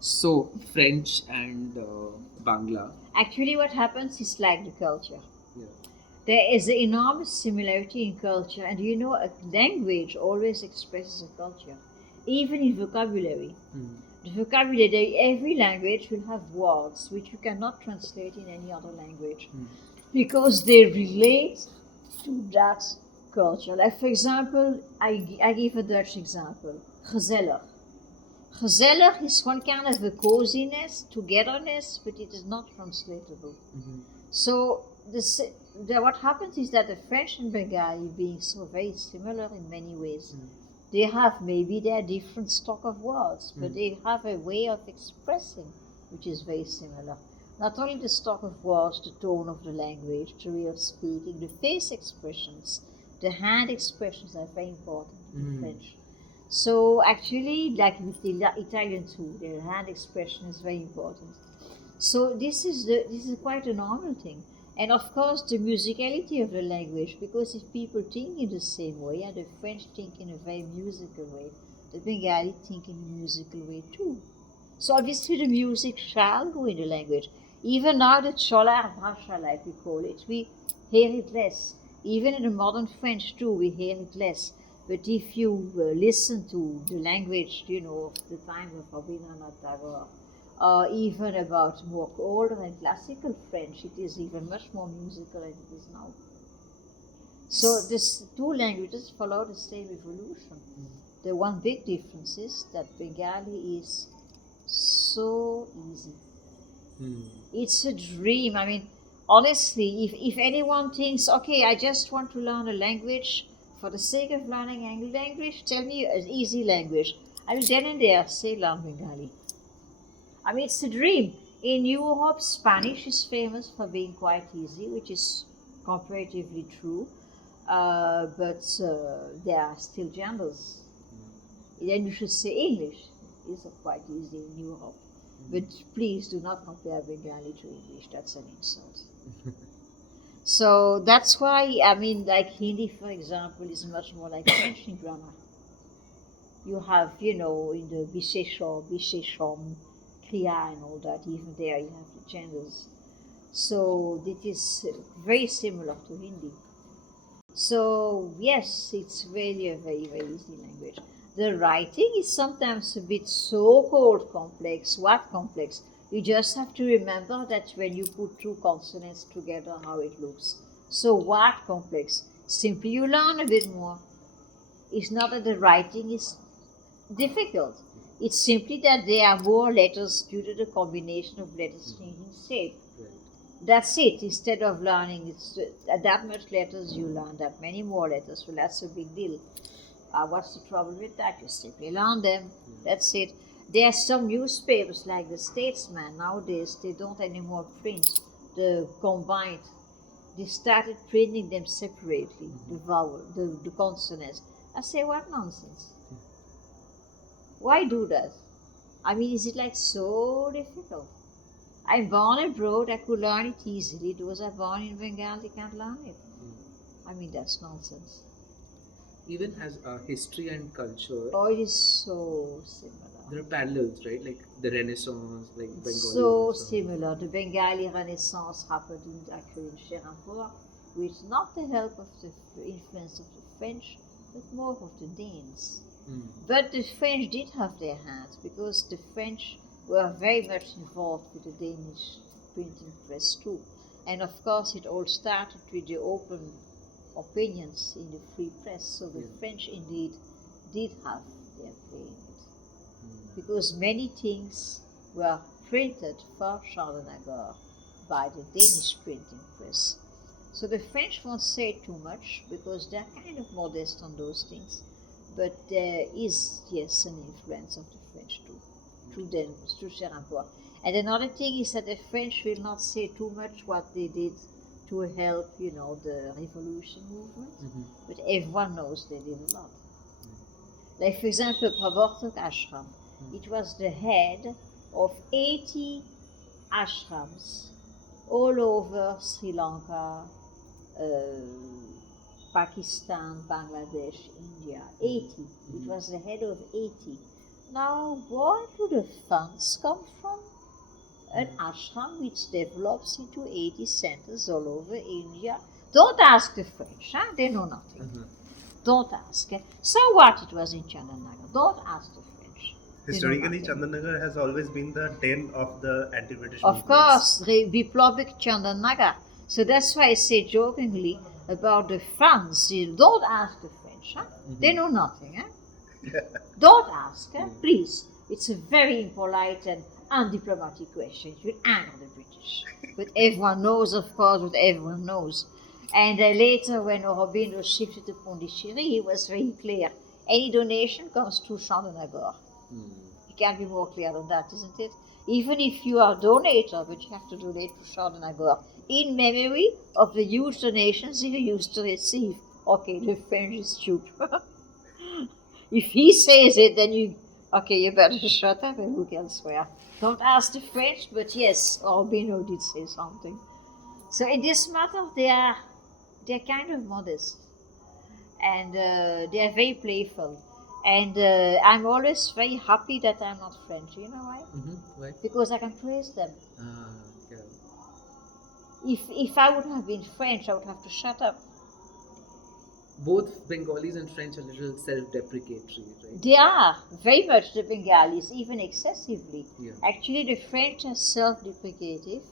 So French and Bangla. Actually, what happens is like the culture. Yeah. There is an enormous similarity in culture, and you know, a language always expresses a culture, even in vocabulary. Hmm. The vocabulary, every language will have words which you cannot translate in any other language Hmm. because they relate to that culture. Like, for example, I give a Dutch example, gezellig. Gezellig is one kind of a coziness, togetherness, but it is not translatable. Mhm. So what happens is that the French and Bengali, being so very similar in many ways, they have maybe their different stock of words, but they have a way of expressing which is very similar. Not only the stock of words, the tone of the language, the way of speaking, the face expressions, the hand expressions are very important in French. So actually, like with the Italian too, the hand expression is very important. So this is quite a normal thing. And of course, the musicality of the language, because if people think in the same way, and the French think in a very musical way, the Bengali think in a musical way too. So obviously, the music shall go in the language. Even now, the Cholar Bhasha, like we call it, we hear it less. Even in the modern French too, we hear it less. But if you listen to the language, you know, of the time of Rabindranath Tagore, or even about more older and classical French, it is even much more musical as it is now. So these two languages follow the same evolution. The one big difference is that Bengali is so easy. It's a dream. I mean, honestly, if anyone thinks, okay, I just want to learn a language for the sake of learning a language, tell me an easy language. I will then and there say learn Bengali. I mean, it's a dream. In Europe, Spanish is famous for being quite easy, which is comparatively true. But there are still genders. Then you should say English is quite easy in Europe. But please do not compare Bengali to English. That's an insult. So that's why, I mean, like Hindi, for example, is much more like French in grammar. You have, you know, in the Bisheshom, Kriya, and all that, even there you have the genders. So it is very similar to Hindi. So yes, it's really a very, very easy language. The writing is sometimes a bit so-called complex. What complex? You just have to remember that when you put two consonants together, how it looks. So what complex? Simply you learn a bit more. It's not that the writing is difficult. It's simply that there are more letters due to the combination of letters changing shape. That's it. Instead of learning that much letters, you learn that many more letters. Well, that's a big deal. What's the trouble with that? You simply learn them. That's it. There are some newspapers like the Statesman nowadays. They don't anymore print the combined. They started printing them separately. The vowel, the consonants. I say, what nonsense? Why do that? I mean, is it like so difficult? I'm born abroad, I could learn it easily. Those are born in Bengal, they can't learn it. I mean, that's nonsense. Even as history and culture, Oh, it is so similar. there are parallels, right? Like the Renaissance, like Bengali So Renaissance. similar. The Bengali Renaissance happened actually in Serampore with not the help of the influence of the French, but more of the Danes. But the French did have their hands because the French were very much involved with the Danish printing press too. And of course, it all started with the open opinions in the free press. So the French indeed did have their play in it because many things were printed for Charles de Gaulle by the Danish printing press. So the French won't say too much because they're kind of modest on those things. But there is, yes, an influence of the French too, through them, through Serampore. And another thing is that the French will not say too much what they did to help, you know, the revolution movement. But everyone knows they did a lot. Like, for example, Pravartak Ashram. It was the head of 80 ashrams all over Sri Lanka, Pakistan, Bangladesh, India. 80. It was the head of 80. Now, where do the funds come from? An ashram which develops into 80 centers all over India. Don't ask the French, huh? They know nothing. Don't ask. So what it was in Chandanagar? Don't ask the French. They know Historically, nothing. Chandanagar has always been the den of the anti-British Of movements. course, the Biplobik Chandanagar. So that's why I say jokingly about the funds. Don't ask the French, huh? They know nothing, huh? Don't ask, please. It's a very impolite and undiplomatic question. It will anger the British. But everyone knows, of course, what everyone knows. And later, when Aurobindo shifted to Pondicherry, he was very clear. Any donation comes to Chandanagar. It can't be more clear than that, isn't it? Even if you are a donator, but you have to donate to Chandanagar in memory of the huge donations you used to receive. Okay, the French is stupid. If he says it, then you better shut up and look elsewhere. Don't ask the French, but yes, Albino did say something. So in this matter, they're kind of modest, and they're very playful. And I'm always very happy that I'm not French. You know why? Why? Because I can praise them. Yeah. If I would have been French, I would have to shut up. Both Bengalis and French are a little self-deprecatory, right? They are very much the Bengalis, even excessively. Yeah. Actually, the French are self-deprecative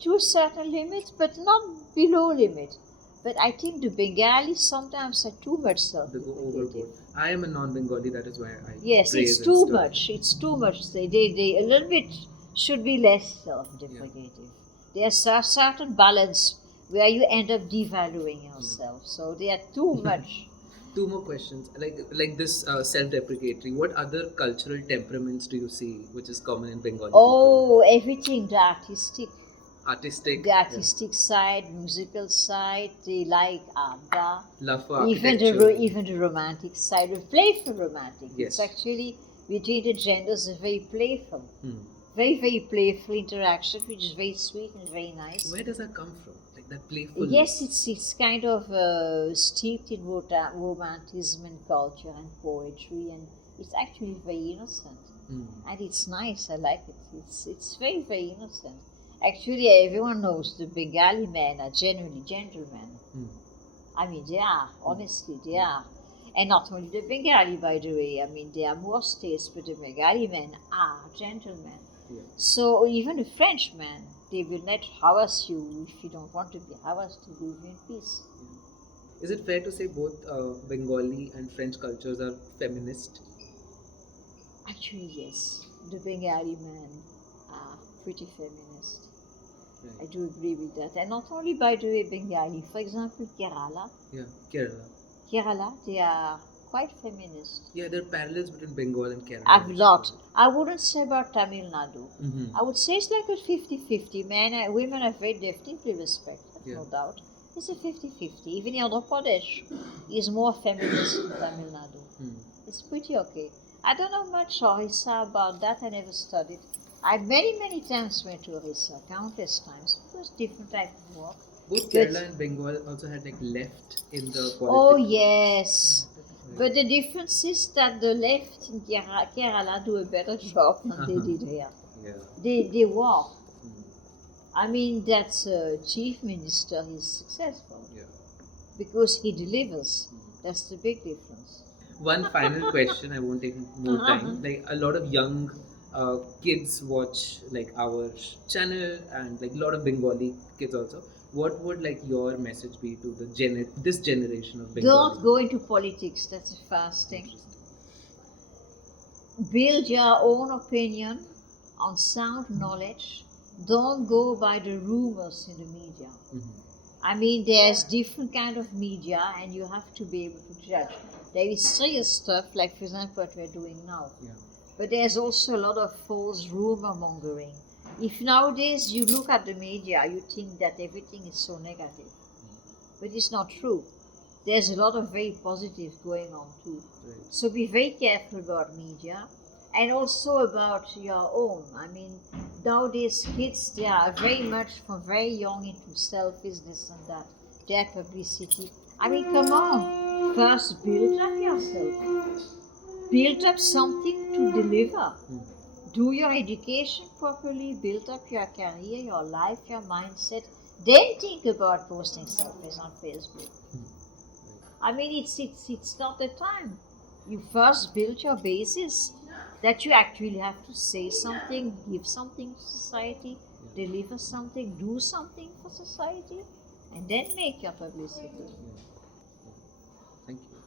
to a certain limit, but not below limit. But I think the Bengalis sometimes are too much They go self-deprecative. overboard. I am a non-Bengali, that is why I Yes, praise it's and too stuff. much. It's too much. They a little bit should be less self-deprecative. There's a certain balance where you end up devaluing yourself. So they are too much. Two more questions. Like this self-deprecatory. What other cultural temperaments do you see which is common in Bengali Oh, everything the artistic. people? Artistic. The artistic side, musical side, they like Abba. Love for Even architecture. even the romantic side, the playful romantic. Yes. It's actually between the genders a very playful, Hmm. very playful interaction, which is very sweet and very nice. Where does that come from? Like that playfulness? Yes, it's kind of steeped in romanticism and culture and poetry, and it's actually very innocent. And it's nice. I like it. It's very innocent. Actually, everyone knows the Bengali men are generally gentlemen. I mean, they are. Honestly, they are. And not only the Bengali, by the way. I mean, there are more states, but the Bengali men are gentlemen. Yeah. So even the Frenchmen, they will not harass you if you don't want to be harassed, to leave you in peace. Is it fair to say both Bengali and French cultures are feminist? Actually, yes. The Bengali men are pretty feminist. Right. I do agree with that. And not only, by the way, Bengali. For example, Kerala. Yeah, Kerala. Kerala, they are quite feminist. Yeah, there are parallels between Bengal and Kerala. A lot. I wouldn't say about Tamil Nadu. Mm-hmm. I would say it's like a 50-50. Men and women are very definitely respected, Yeah. no doubt. It's a 50-50. Even Andhra Pradesh is more feminist than Tamil Nadu. It's pretty okay. I don't know much Orissa about that. I never studied. I many times went to Orissa, countless times. It was different type of work. Both Kerala and Bengal also had like left in the politics. Oh yes. But the difference is that the left in Kerala do a better job than they did here. Yeah. They walk. I mean, that chief minister is successful Yeah. because he delivers. That's the big difference. One final question, I won't take more time. Like a lot of young kids watch like our channel, and like a lot of Bengali kids also. What would like your message be to the this generation of Bengali? Don't go into politics. That's the first thing. Build your own opinion on sound knowledge. Don't go by the rumors in the media. I mean, there's different kind of media, and you have to be able to judge. There is serious stuff, like for example what we're doing now. Yeah. But there's also a lot of false rumor mongering. If nowadays you look at the media, you think that everything is so negative. But it's not true. There's a lot of very positive going on too. Right. So be very careful about media, and also about your own. I mean, nowadays kids, they are very much from very young into selfies, this and that, their publicity. I mean, come on, first build up yourself. build up something to deliver. Hmm. Do your education properly, build up your career, your life, your mindset. Then think about posting selfies on Facebook. I mean, it's not the time. You first build your basis that you actually have to say something, give something to society, deliver something, do something for society, and then make your publicity. Thank you.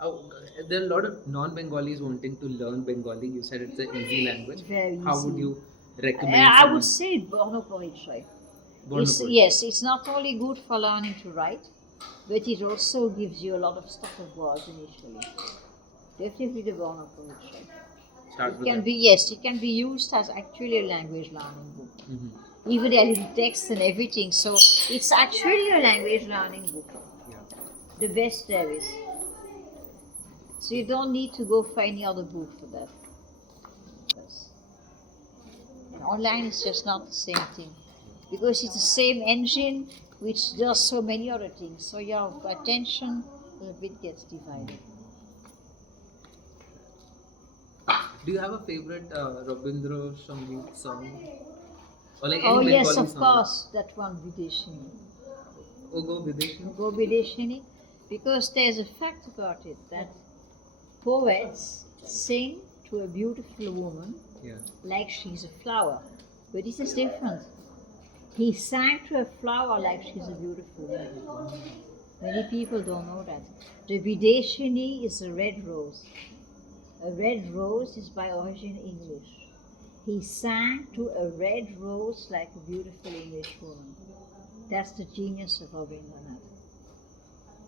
Oh, there are a lot of non-Bengalis wanting to learn Bengali. You said it's an easy language. Very How would easy. you recommend? I someone- would say Borno Porichoy. Borno Porichoy. Yes, it's not only good for learning to write, but it also gives you a lot of stock of words initially. Definitely the Borno Porichoy. Start It with can that. be, yes, it can be used as actually a language learning book. Mhm. Even there is text and everything, so it's actually a language learning book. Yeah. The best there is. So you don't need to go for any other book for that. And online is just not the same thing. Because it's the same engine which does so many other things. So your attention a bit gets divided. Do you have a favorite Rabindra Sangeet song? Or like any Oh Bengali yes, of song? course, that one Videshini. Ogo Videshi? Go Videshini. Because there's a fact about it that poets sing to a beautiful woman Yeah. like she's a flower. But this is different. He sang to a flower like she's a beautiful woman. Many people don't know that. The Videshini is a red rose. A red rose is by origin English. He sang to a red rose like a beautiful English woman. That's the genius of Rabindranath.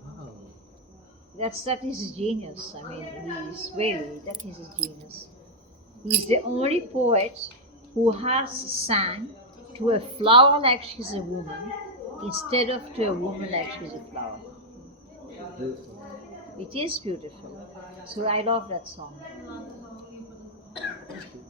Wow. That is his genius. I mean, that is his genius. He's the only poet who has sang to a flower like she's a woman instead of to a woman like she's a flower. It is beautiful. So I love that song. Thank you.